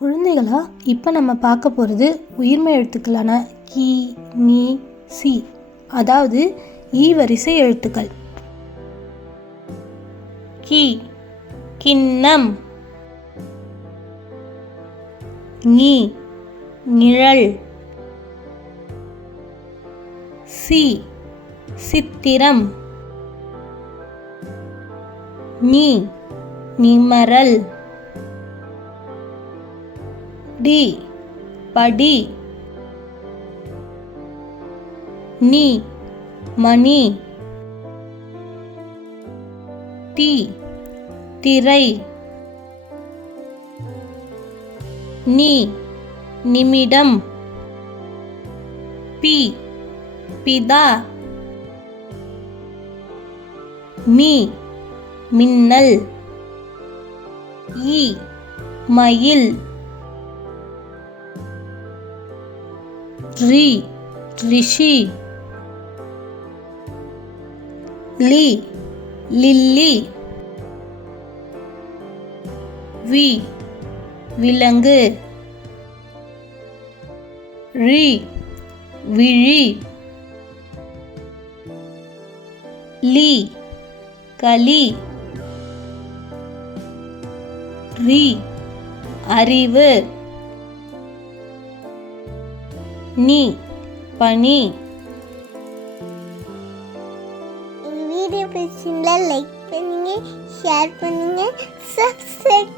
குழந்தைகளா? இப்போ நம்ம பார்க்க போகிறது உயிர்மை எழுத்துக்களான கி நீ சி. அதாவது ஈ வரிசை எழுத்துக்கள். கி கிண்ணம். நீ நிழல். சி சித்திரம். நீ நிமரல். டி படி. நீ மணி. டி திரை. நீ நிமிடம். பி பிதா. மீ மின்னல். ஈ மயில். ரி ரிஷி. லி லில்லி. வி விலங்கு. ரி விழி. லி களி. ரி அறிவு. நீ பனி. வீடியோ பிடிச்சிருந்தா லைக் பண்ணுங்க ஷேர் பண்ணுங்க சப்ஸ்கிரைப்